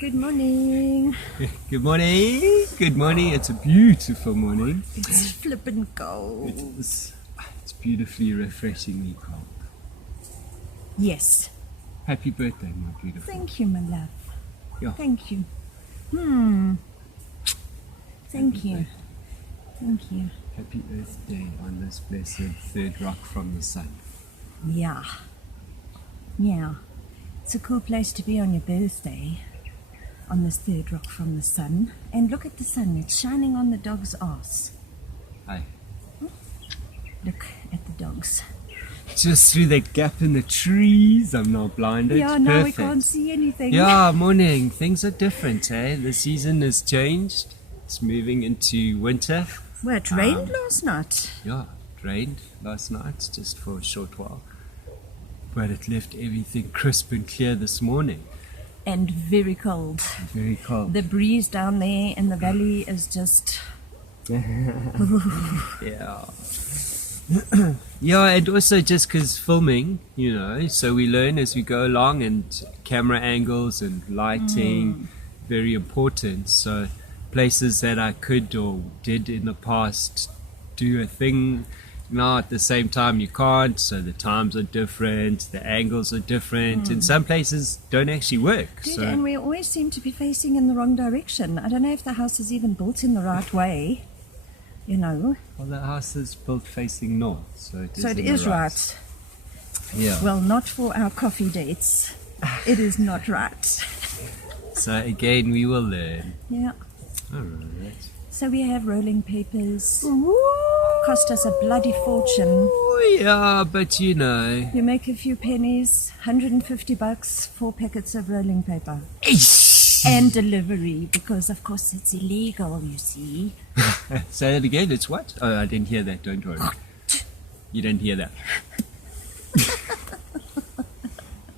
Good morning. Good morning. Good morning. It's a beautiful morning. It's flippin' cold. It's beautifully, refreshingly cold. Yes. Happy birthday, my beautiful. Thank you, my love. Yeah. Thank you. Thank you. Thank you. Happy Earth Day on this blessed third rock from the sun. Yeah. Yeah. It's a cool place to be on your birthday. On this third rock from the sun. And look at the sun. It's shining on the dog's ass. Hi. Look at the dogs. Just through that gap in the trees, I'm now blinded. Yeah, now we Perfect. can't see anything. Yeah, morning. Things are different, eh? The season has changed. It's moving into winter. Well, it rained last night. Yeah, it rained last night just for a short while. But it left everything crisp and clear this morning. And very cold. Very cold. The breeze down there in the valley is just... Yeah. Yeah, and also just because filming, so we learn as we go along, and camera angles and lighting, very important. So places that I could or did in the past do a thing, now at the same time you can't, so the times are different, the angles are different, and some places don't actually work. Dude, So and we always seem to be facing in the wrong direction. I don't know if the house is even built in the right way, well, the house is built facing north, so it is, So it in the is right. Yeah. Well, not for our coffee dates. It is not right. So again, we will learn. Yeah. All right. So we have rolling papers. Cost us a bloody fortune. Oh, yeah, but You make a few pennies, $150, 4 packets of rolling paper. And delivery, because of course it's illegal, you see. Say it again, it's what? Oh, I didn't hear that, don't worry. You didn't hear that.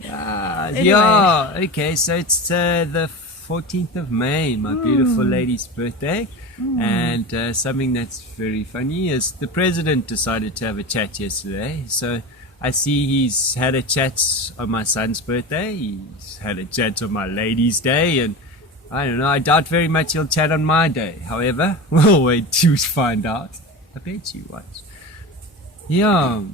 Anyway. Yeah, okay, so it's the 14th of May, my beautiful lady's birthday. And something that's very funny is the president decided to have a chat yesterday. So I see he's had a chat on my son's birthday, he's had a chat on my lady's day, and I don't know, I doubt very much he'll chat on my day. However, we'll wait to find out. I bet you watch. Yeah.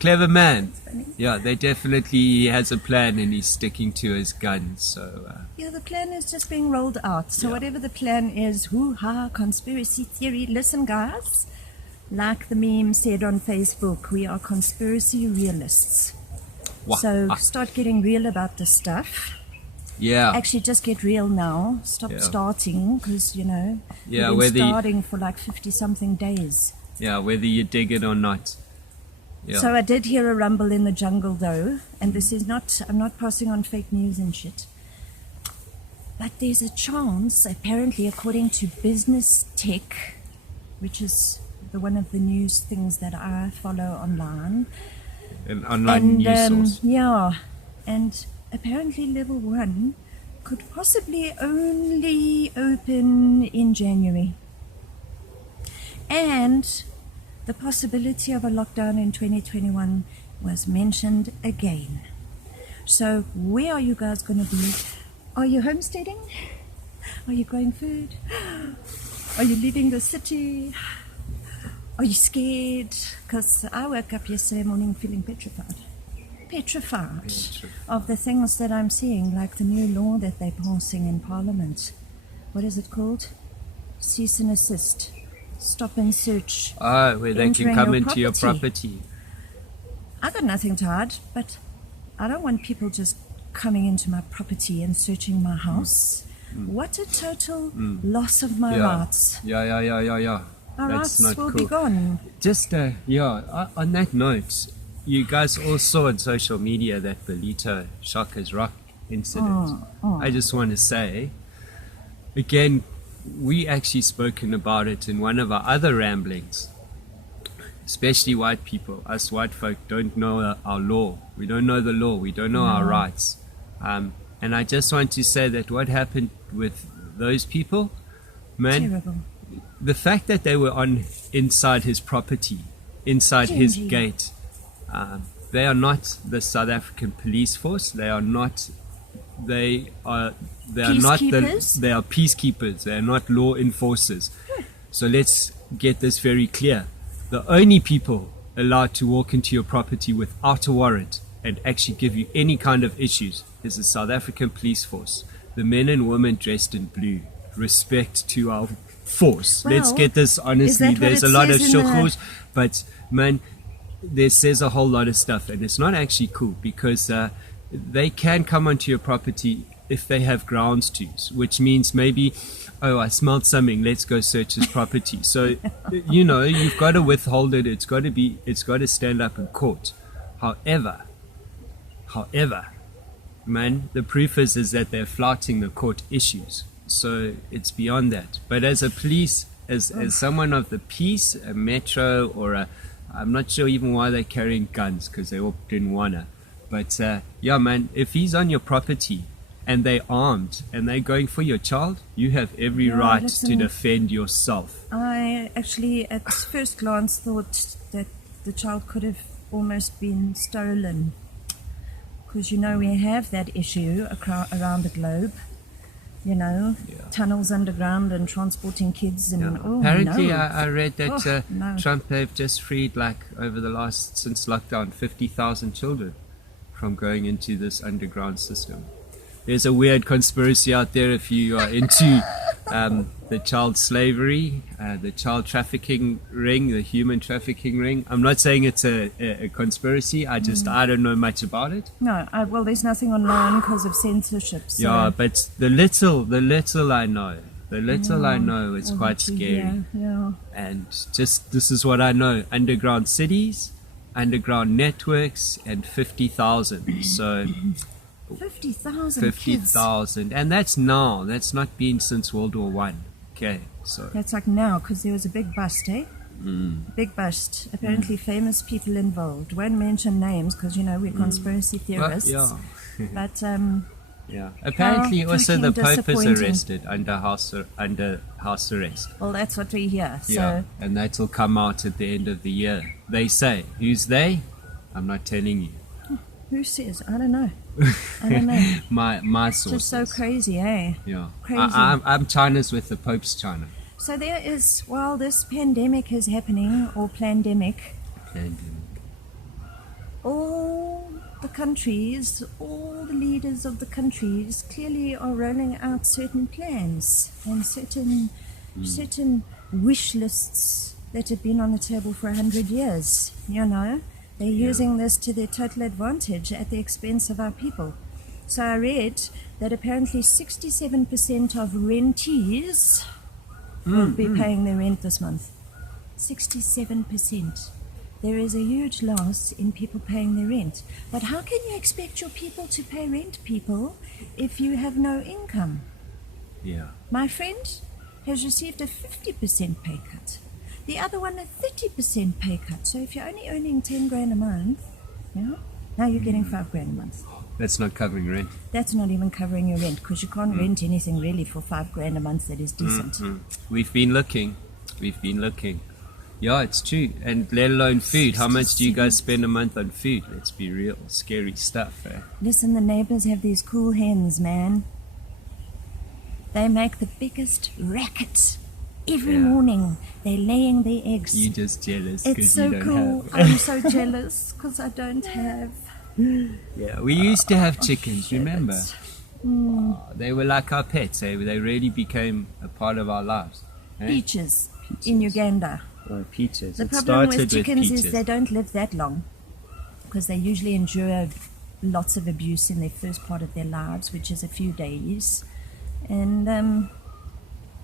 Clever man. Yeah, they definitely has a plan and he's sticking to his guns. So Yeah, the plan is just being rolled out. So Yeah. whatever the plan is, hoo-ha, conspiracy theory. Listen, guys, like the meme said on Facebook, we are conspiracy realists. So start getting real about this stuff. yeah, Actually, just get real now. Stop Yeah. starting, because, Yeah, we've whether been you- starting for like 50-something days. yeah, whether you dig it or not. Yeah. So I did hear a rumble in the jungle, though, and this is not, I'm not passing on fake news and shit. But there's a chance, apparently, according to Business Tech, which is one of the news things that I follow online. An online news source. Yeah, and apparently level 1 could possibly only open in January. And the possibility of a lockdown in 2021 was mentioned again. So where are you guys going to be? Are you homesteading? Are you growing food? Are you leaving the city? Are you scared? Because I woke up yesterday morning feeling petrified. Petrified of the things that I'm seeing, like the new law that they're passing in Parliament. What is it called? Cease and assist. Stop and search. Oh, where they can Entering come your into your property. property. I got nothing to hide, but I don't want people just coming into my property and searching my house. What a total loss of my rights. Yeah. My That's rights not will cool. be gone. Just, on that note, you guys all saw on social media that Belito Shaka's Rock incident. I just want to say, again, we actually spoken about it in one of our other ramblings. Especially white people, us white folk don't know our law. We don't know the law. We don't know our rights. And I just want to say that what happened with those people, man, Terrible. the fact that they were inside his property, inside his Stingy. gate, they are not the South African police force. They are not they are not they are peacekeepers. They are not law enforcers. So let's get this very clear. The only people allowed to walk into your property without a warrant and actually give you any kind of issues is the South African police force. The men and women dressed in blue. Respect to our force. Well, let's get this honestly. There's a lot of shukhus, but man, there says a whole lot of stuff, and it's not actually cool because they can come onto your property if they have grounds to, which means maybe, oh, I smelled something, let's go search his property. So, you've got to withhold it. It's got to stand up in court. However, man, the proof is that they're flouting the court issues. So it's beyond that. But as a police, as someone of the peace, a metro or I'm not sure even why they're carrying guns because they all didn't wanna. But yeah, man, if he's on your property and they're armed and they're going for your child, you have every right to defend yourself. I actually, at first glance, thought that the child could have almost been stolen. Because, we have that issue around the globe. Tunnels underground and transporting kids. And apparently, I read that Trump have just freed, since lockdown, 50,000 children from going into this underground system. There's a weird conspiracy out there if you are into the child slavery, the child trafficking ring, the human trafficking ring. I'm not saying it's a conspiracy. I don't know much about it. No, well, there's nothing online because of censorship. So. Yeah, but the little I know, is quite scary. Yeah. And just this is what I know: underground cities, underground networks, and 50,000. So. 50,000 50,000, and that's now. That's not been since World War One. Okay, so that's like now because there was a big bust, Big bust. Apparently, famous people involved. Won't mention names because we're conspiracy theorists. Well, yeah. But yeah. Apparently, also the Pope is arrested under house arrest. Well, that's what we hear. So. Yeah, and that will come out at the end of the year. They say. Who's they? I'm not telling you. Who says? I don't know. my sources. Just so crazy, eh? Yeah. Crazy. I'm China's with the Pope's China. So there is, while this pandemic is happening, or plandemic, all the countries, all the leaders of the countries clearly are rolling out certain plans and certain wish lists that have been on the table for 100 years, They're using this to their total advantage at the expense of our people. So I read that apparently 67% of rentees will be paying their rent this month. 67%. There is a huge loss in people paying their rent. But how can you expect your people to pay rent, people, if you have no income? Yeah. My friend has received a 50% pay cut. The other one, a 30% pay cut. So if you're only earning 10 grand a month, now you're getting 5 grand a month. That's not covering rent. That's not even covering your rent because you can't rent anything really for 5 grand a month that is decent. We've been looking. Yeah, it's true. And let alone food. How much do you guys spend a month on food? Let's be real. Scary stuff, eh? Listen, the neighbors have these cool hens, man. They make the biggest racket. Every morning they're laying their eggs. You're just jealous because you don't cool. have. I'm so jealous because I don't have. Yeah, we used to have chickens, remember? They were like our pets. They really became a part of our lives. Eh? Peaches in Uganda. Oh, peaches. The problem with chickens is they don't live that long because they usually endure lots of abuse in their first part of their lives, which is a few days. And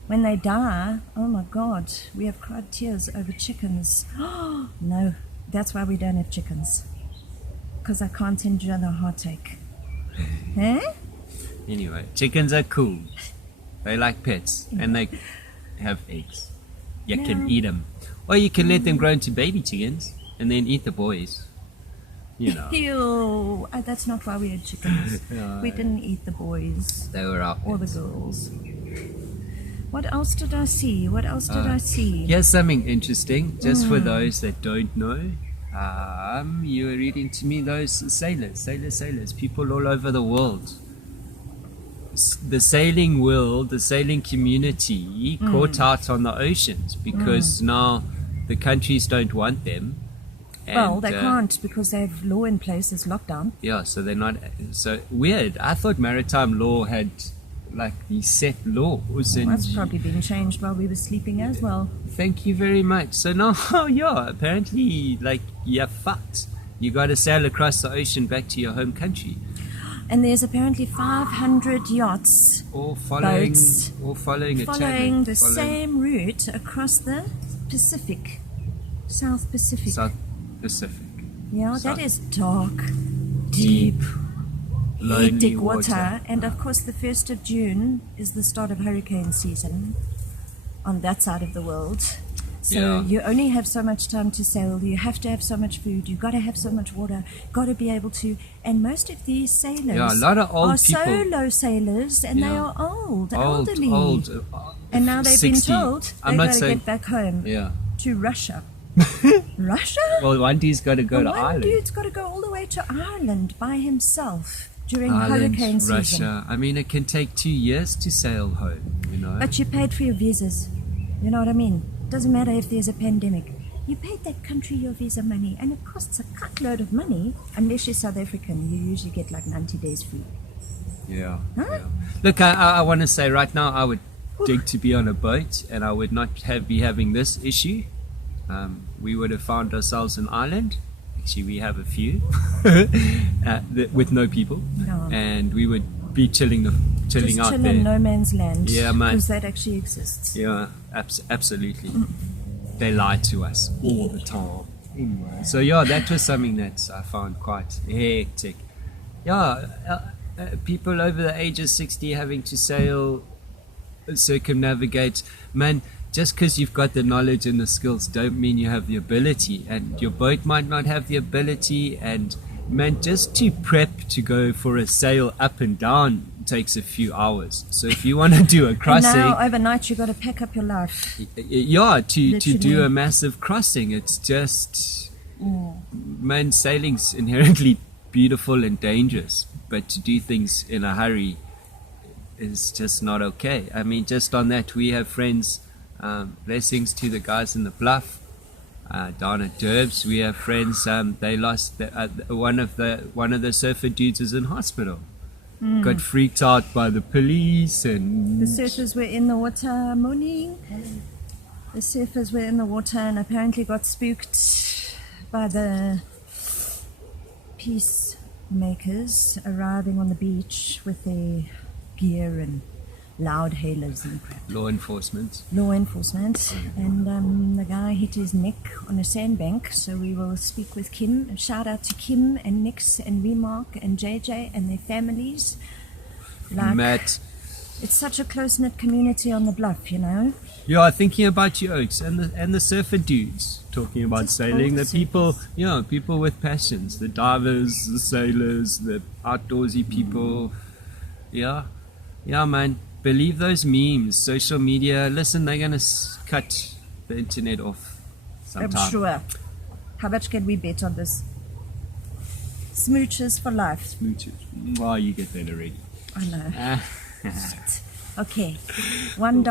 when they die, oh my God, we have cried tears over chickens. No, that's why we don't have chickens. Because I can't endure the heartache. Anyway, chickens are cool. They like pets and they have eggs. You can eat them. Or you can let them grow into baby chickens and then eat the boys. Ew, that's not why we had chickens. We didn't eat the boys. They were our pets. Or the girls. What else did I see? Here's something interesting, just for those that don't know. You were reading to me those sailors, people all over the world the sailing world, the sailing community caught out on the oceans because now the countries don't want them. Well, they can't because they have law in place as lockdown. Yeah, so they're not. So weird. I thought maritime law had like these set laws. Well, that's probably been changed while we were sleeping as well. Thank you very much. So now, yeah, apparently, like, you're fucked. You got to sail across the ocean back to your home country. And there's apparently 500 yachts, All following the same route across the Pacific, South Pacific. South Pacific. Yeah, that is dark, deep, lonely hectic water. And of course, the 1st of June is the start of hurricane season on that side of the world. So you only have so much time to sail. You have to have so much food. You've got to have so much water. Got to be able to. And most of these sailors a lot of old are people. solo sailors, and they are elderly. Old, and now they've 60. been told they've got to get back home to Russia. Russia? Well, one dude's got to go to One Ireland. dude's got to go all the way to Ireland by himself during Ireland, hurricane season. Russia. I mean, it can take 2 years to sail home, you know. But you paid for your visas. You know what I mean? Doesn't matter if there's a pandemic. You paid that country your visa money, and it costs a cuckload of money. Unless you're South African, you usually get like 90 days free. Yeah. Huh? Yeah. Look, I want to say right now, I would dig to be on a boat, and I would not be having this issue. We would have found ourselves an island. Actually, we have a few with no people, and we would be chilling out there. In no man's land. Yeah, man. Because that actually exists. Yeah, absolutely. They lie to us all the time. So yeah, that was something that I found quite hectic. Yeah, people over the age of 60 having to sail, circumnavigate. Man, just because you've got the knowledge and the skills don't mean you have the ability, and your boat might not have the ability. And man, just to prep to go for a sail up and down takes a few hours. So if you want to do a crossing, and now overnight you got to pack up your life. Yeah, to do a massive crossing, it's just man, sailing's inherently beautiful and dangerous, but to do things in a hurry is just not okay. I mean, just on that, we have friends. Blessings to the guys in the Bluff, down at Derbs. We have friends. They lost one of the surfer dudes is in hospital. Got freaked out by the police, and the surfers were in the water morning. The surfers were in the water and apparently got spooked by the peacemakers arriving on the beach with their gear and loud hailers and crap. Law enforcement. And the guy hit his neck on a sandbank, so we will speak with Kim. Shout out to Kim and Nix and Remark and JJ and their families. Matt. It's such a close-knit community on the Bluff, you know. Yeah, thinking about you, Oaks, and the surfer dudes talking about sailing. The people, people with passions, the divers, the sailors, the outdoorsy people. Yeah, man. Believe those memes, social media. Listen, they're going to cut the internet off sometime. I'm sure. How much can we bet on this? Smooches for life. Smooches. Well, you get that already. I know. Okay. $1.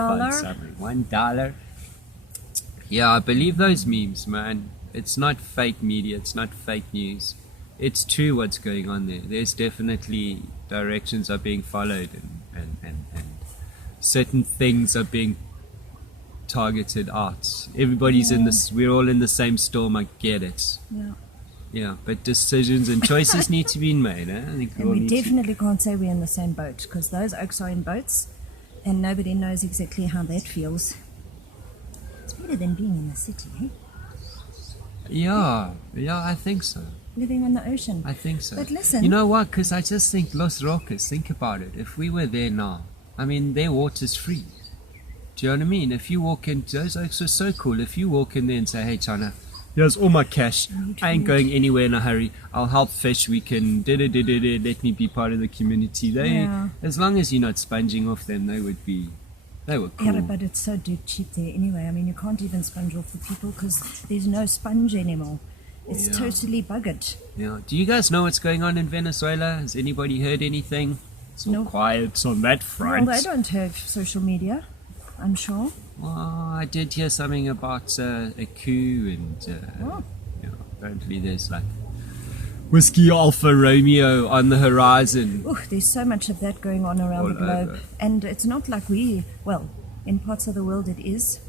$1. Yeah, I believe those memes, man. It's not fake media. It's not fake news. It's true what's going on there. There's definitely directions are being followed and certain things are being targeted out. Everybody's in this. We're all in the same storm. I get it. Yeah, but decisions and choices need to be made. I think and we definitely can't say we're in the same boat, because those oaks are in boats, and nobody knows exactly how that feels. It's better than being in the city, eh? Yeah, I think so. Living on the ocean. I think so. But listen, you know what? Because I just think Los Roques. Think about it. If we were there now, I mean, their water's free. Do you know what I mean? If you walk into those oaks are so cool. If you walk in there and say, "Hey, China, here's all my cash. I ain't going anywhere in a hurry. I'll help fish. We can let me be part of the community." As long as you're not sponging off them, they were cool. Yeah, but it's so dirt cheap there anyway. I mean, you can't even sponge off the people because there's no sponge anymore. It's totally buggered. Yeah. Do you guys know what's going on in Venezuela? Has anybody heard anything? It's all quiet on that front. Well, they don't have social media, I'm sure. Well, I did hear something about a coup, and apparently there's like Whiskey Alpha Romeo on the horizon. Oh, there's so much of that going on around the globe. Over. And it's not like in parts of the world it is.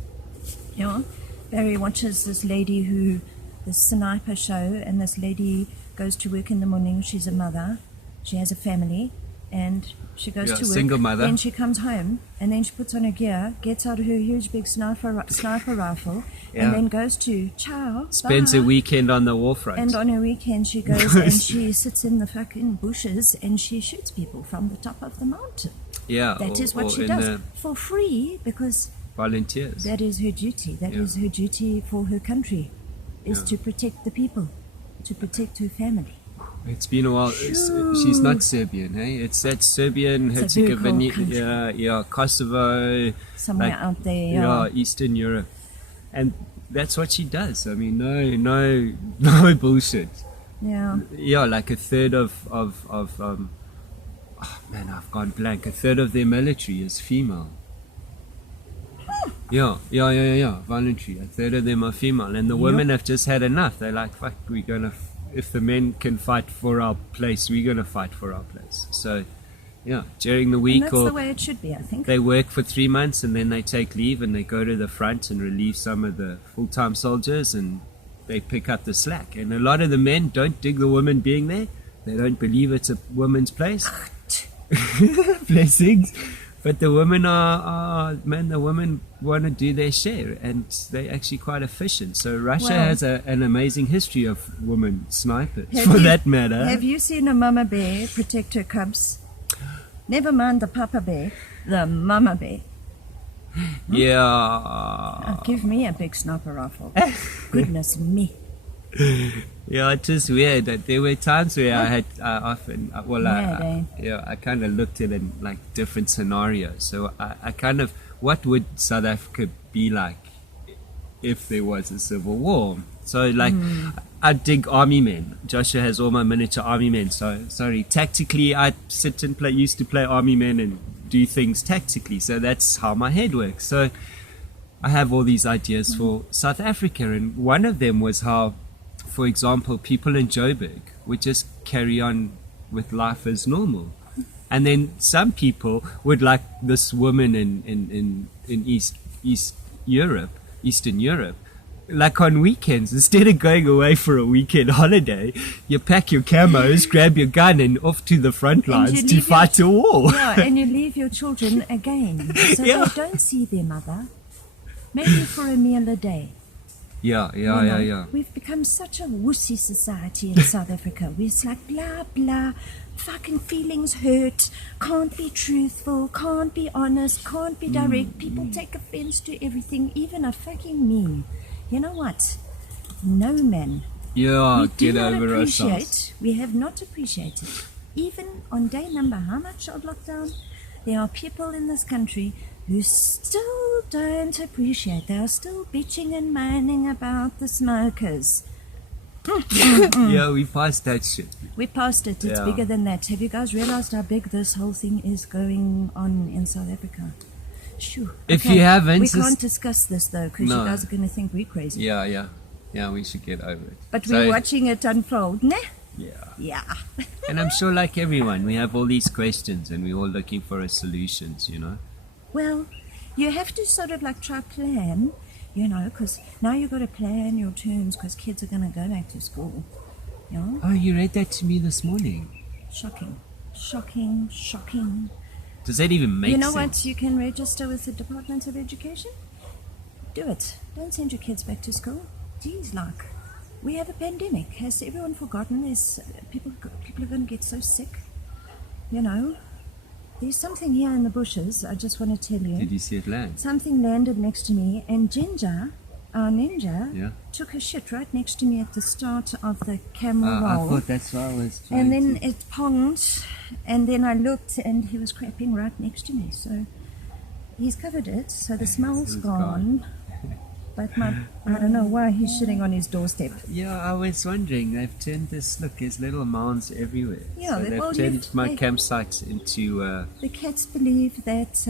Barry watches this lady this sniper show, and this lady goes to work in the morning. She's a mother. She has a family, and she goes to work. Single mother. Then she comes home, and then she puts on her gear, gets out her huge big sniper rifle, and then goes to chow. Spends bye. a weekend on the war front. And on her weekend she goes and she sits in the fucking bushes and she shoots people from the top of the mountain. Yeah. That is what she does for free, because volunteers. that is her duty. That is her duty for her country, is to protect the people, to protect her family. It's been a while. She's not Serbian, hey? That's Serbian, Herzegovina, Kosovo. Somewhere out there, Eastern Europe. And that's what she does. I mean, no bullshit. Yeah. Yeah, like a third of I've gone blank. A third of their military is female. Yeah, voluntary. A third of them are female, and the women have just had enough. They're like, fuck, we're gonna. If the men can fight for our place, we're gonna fight for our place. So, during the week, and that's the way it should be, I think. They work for 3 months and then they take leave and they go to the front and relieve some of the full-time soldiers, and they pick up the slack. And a lot of the men don't dig the women being there. They don't believe it's a woman's place. Blessings. But the women the women want to do their share, and they're actually quite efficient. So Russia has an amazing history of women snipers, that matter. Have you seen a mama bear protect her cubs? Never mind the papa bear, the mama bear. Yeah. Give me a big sniper rifle. Goodness me. Yeah, it is weird. There were times where I kind of looked at it in like different scenarios. So I kind of, what would South Africa be like if there was a civil war? So like, I dig army men. Joshua has all my miniature army men. So sorry, tactically, I sit and used to play army men and do things tactically. So that's how my head works. So I have all these ideas for South Africa, and one of them was how, for example, people in Joburg would just carry on with life as normal. And then some people would, like this woman in Eastern Europe, like on weekends, instead of going away for a weekend holiday, you pack your camos, grab your gun, and off to the front lines to fight a war. Yeah, and you leave your children again. So they don't see their mother, maybe for a meal a day. Yeah. We've become such a wussy society in South Africa. We're like, blah, blah, fucking feelings hurt, can't be truthful, can't be honest, can't be direct. People take offense to everything, even a fucking meme. You know what? No, man. Yeah, get over ourselves. We have not appreciated. Even on day number, how much of lockdown? There are people in this country who still don't appreciate. They are still bitching and moaning about the smokers. Yeah, we passed that shit. We passed it. It's bigger than that. Have you guys realized how big this whole thing is going on in South Africa? Shoo. If you haven't... We can't discuss this, though, because you guys are going to think we're crazy. Yeah, we should get over it. But we're watching it unfold, ne? Yeah. And I'm sure, like everyone, we have all these questions and we're all looking for solutions, Well, you have to sort of like try plan, because now you've got to plan your terms because kids are going to go back to school. Oh, you read that to me this morning. Shocking. Does that even make sense? You know what? You can register with the Department of Education. Do it. Don't send your kids back to school. Geez, like, we have a pandemic. Has everyone forgotten? There's people are going to get so sick. There's something here in the bushes. I just want to tell you. Did you see it land? Something landed next to me, and Ginger, our ninja, took a shit right next to me at the start of the camera roll. I thought that's why I was trying And then it ponged, and then I looked, and he was crapping right next to me. So he's covered it, so the smell's gone. But I don't know why he's shitting on his doorstep. Yeah, I was wondering. They've turned this. Look, there's little mounds everywhere. Yeah, so they've turned my campsite into. The cats believe that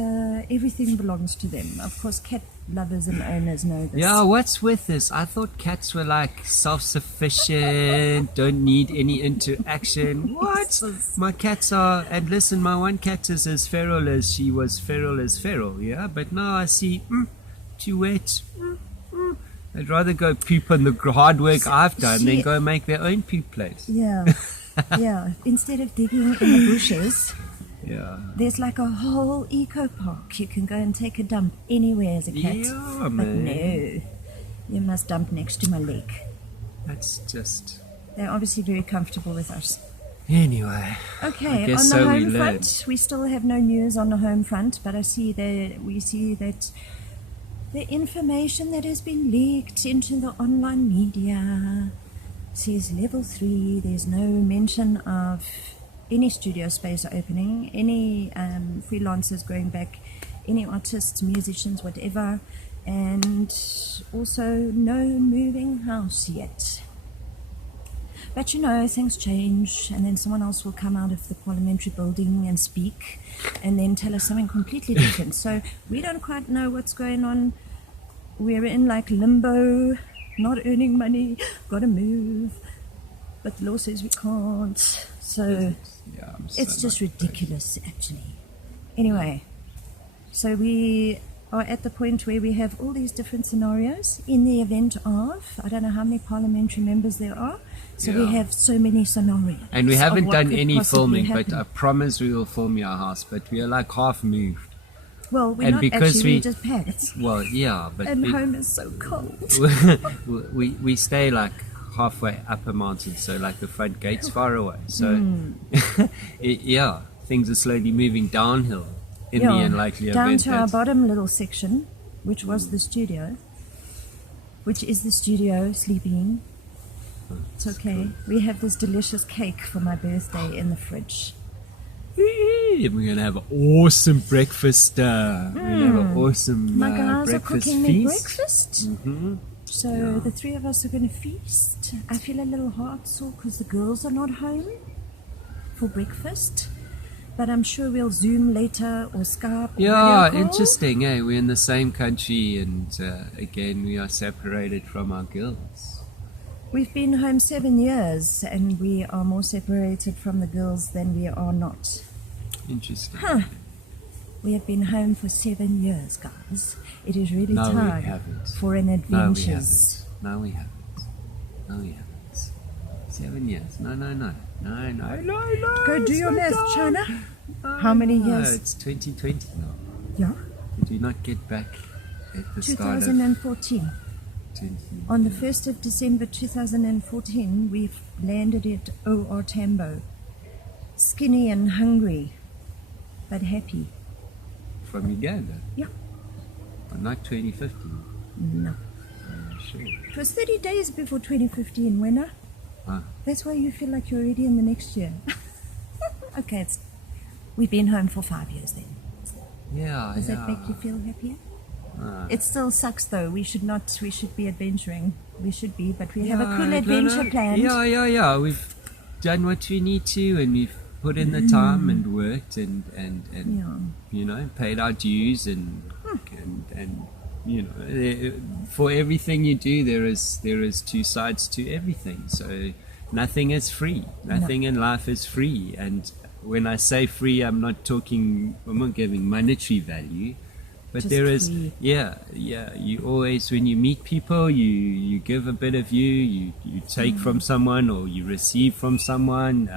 everything belongs to them. Of course, cat lovers and owners know this. Yeah, what's with this? I thought cats were like self-sufficient, don't need any interaction. What? My cats are, and listen, my one cat is as feral as she was feral as feral, yeah? But now I see, too wet. I'd rather go poop on the hard work I've done than go make their own poop place. Yeah, yeah. Instead of digging in the bushes, yeah, there's like a whole eco park. You can go and take a dump anywhere as a cat. Yeah, but man. no, you must dump next to my lake. That's just... They're obviously very comfortable with us. Anyway. Okay, I guess on the so home front, we still have no news on the home front, but we see that the information that has been leaked into the online media says level 3. There's no mention of any studio space opening, any freelancers going back, any artists, musicians, whatever, and also no moving house yet. But you know, things change, and then someone else will come out of the parliamentary building and speak, and then tell us something completely different. So we don't quite know what's going on. We're in like limbo, not earning money, gotta move, but the law says we can't. So yeah, it's just ridiculous, actually. Anyway, so we are at the point where we have all these different scenarios in the event of, I don't know how many parliamentary members there are, so we have so many scenarios. And we haven't done any filming, happen. but I promise we will film your house, but we are like half moved. Well, we're and not because actually, we're just packed. Well, yeah, but and home is so cold. we stay like halfway up a mountain, so like the front gate's far away. So yeah, things are slowly moving downhill in the unlikely down event to our bottom little section, which was the studio, which is the studio sleeping in. It's okay. We have this delicious cake for my birthday in the fridge. We're going to have an awesome breakfast. We're going to have an awesome my guys breakfast are cooking feast. me breakfast. So the three of us are going to feast. I feel a little heart sore because the girls are not home for breakfast. But I'm sure we'll Zoom later or Skype or Yeah, video call. interesting. Eh? We're in the same country and again we are separated from our girls. We've been home 7 years and we are more separated from the girls than we are not. Interesting. We have been home for 7 years, guys. It is really No, we time haven't. for an adventure. No, we haven't. No, we haven't. 7 years. No. Go do your math, China. How many years? It's 2020 now. Yeah. Did we not get back at the start of 2014. 20? On the 1st of December 2014, we landed at O.R. Tambo. Skinny and hungry, but happy. From Uganda? Yeah. But not 2015. No. Sure. It was 30 days before 2015, winner. That's why you feel like you're already in the next year. Okay, we've been home for 5 years then. Yeah. Does that make you feel happier? It still sucks though. We should be adventuring. We should be, but we have a cool adventure planned. Yeah. We've done what we need to, and we've put in the time and worked and you know, paid our dues and you know, for everything you do there is two sides to everything. So nothing is free. Nothing in life is free. And when I say free, I'm not giving monetary value. But just there is, free. you always, when you meet people, you give a bit of you take from someone or you receive from someone.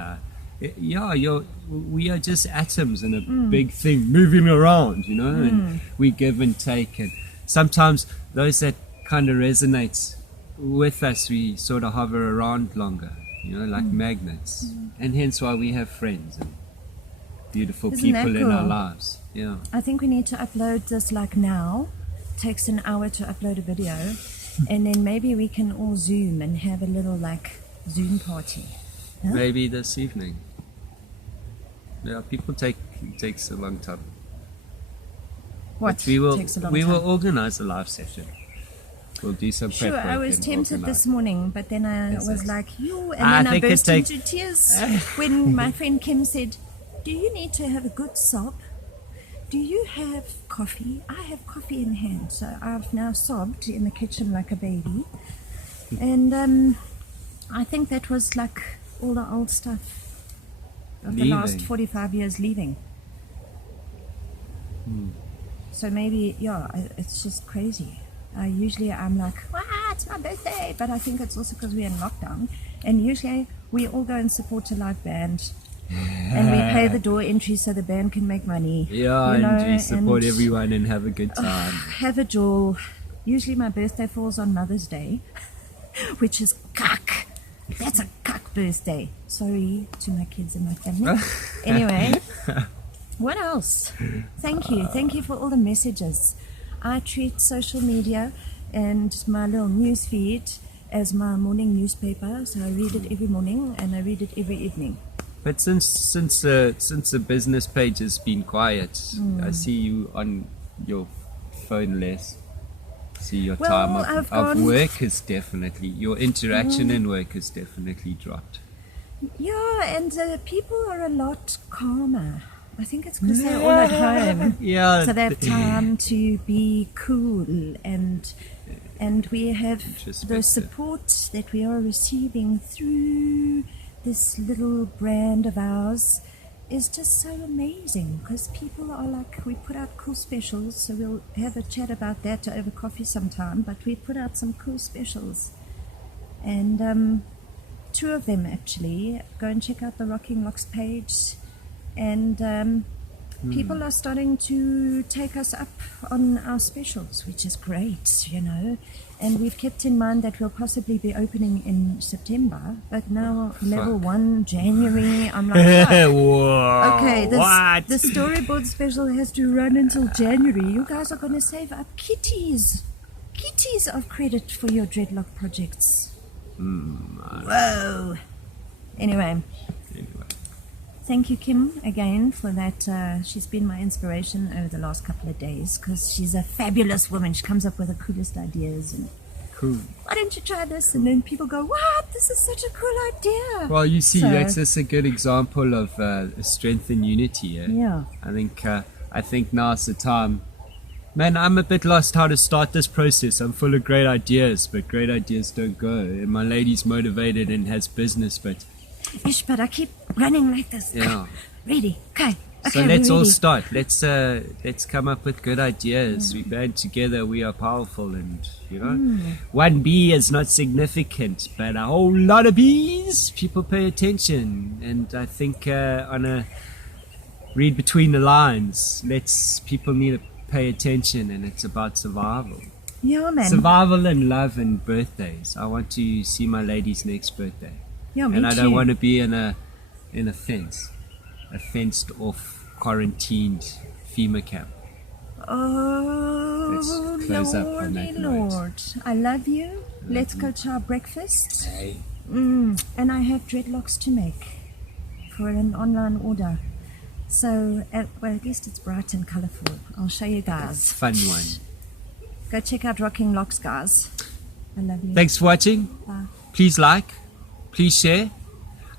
We are just atoms in a big thing moving around, you know, and we give and take. And sometimes those that kind of resonate with us, we sort of hover around longer, you know, like magnets. And hence why we have friends and beautiful Isn't people that in our cool? lives. Yeah. I think we need to upload this like now. Takes an hour to upload a video, and then maybe we can all Zoom and have a little like Zoom party. Huh? Maybe this evening. Yeah, people takes a long time. What But we will takes a long we time? will organize a live session. We'll do some prep Sure, work I was and tempted organize. this morning, but then I Yes, was yes. like, you, and I then I think it burst takes- into tears when my friend Kim said, do you need to have a good sob? Do you have coffee? I have coffee in hand, so I've now sobbed in the kitchen like a baby. And I think that was like all the old stuff of the last Leaving. 45 years leaving. So maybe, it's just crazy. Usually I'm like, it's my birthday, but I think it's also because we're in lockdown. And usually we all go and support a live band. And we pay the door entry so the band can make money. Yeah, you know, and we support and everyone and have a good time. have a jaw. Usually my birthday falls on Mother's Day, which is cuck. That's a cuck birthday. Sorry to my kids and my family. Anyway, what else? Thank you. Thank you for all the messages. I treat social media and my little news feed as my morning newspaper. So I read it every morning and I read it every evening. But since the business page has been quiet, I see you on your phone less. See your Well, time I've of gone- work has definitely, your interaction in work has definitely dropped. Yeah, and people are a lot calmer. I think it's because they're all at home. Yeah. So they have time to be cool, and we have the Introspective. support that we are receiving through this little brand of ours is just so amazing, because people are like, we put out cool specials, so we'll have a chat about that over coffee sometime, but we put out some cool specials, and two of them actually. Go and check out the Rocking Locks page, and people are starting to take us up on our specials, which is great, you know. And we've kept in mind that we'll possibly be opening in September, but now level 1 January, I'm like, fuck. Whoa. Okay, What? the storyboard special has to run until January. You guys are going to save up kitties of credit for your dreadlock projects. Whoa. Anyway, thank you, Kim, again for that. She's been my inspiration over the last couple of days, because she's a fabulous woman. She comes up with the coolest ideas. And Cool. why don't you try this? And then people go, what? This is such a cool idea. Well, you see, So- that's just a good example of strength and unity. Yeah. I think now's the time. Man, I'm a bit lost how to start this process. I'm full of great ideas, but great ideas don't go. And my lady's motivated and has business, but Ish, but I keep running like this. yeah. Ready? Okay. So Okay, let's we're all ready. start. Let's come up with good ideas. We band together, we are powerful, and you know, one bee is not significant, but a whole lot of bees. People pay attention, and I think on a read between the lines, people need to pay attention, and it's about survival. Yeah, man. Survival and love and birthdays. I want to see my lady's next birthday, Yeah, me and I too. don't want to be in a fence. A fenced off, quarantined FEMA camp. Oh, Let's close up on Lordy that note. Lord. I love you. Let's go to our breakfast. Hey. And I have dreadlocks to make for an online order. So, well, at least it's bright and colourful. I'll show you guys. Fun one. Go check out Rocking Locks, guys. I love you. Thanks for watching. Bye. Please like. Please share.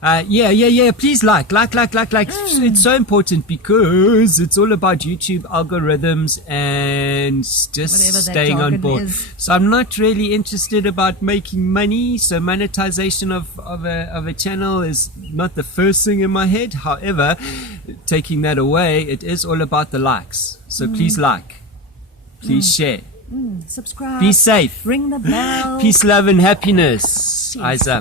Please like. It's so important because it's all about YouTube algorithms and just Whatever that staying on jargon board. is. So I'm not really interested about making money. So monetization of a channel is not the first thing in my head. However, taking that away, it is all about the likes. So please like. Please share. Subscribe. Be safe. Ring the bell. Peace, love, and happiness. Eyes up.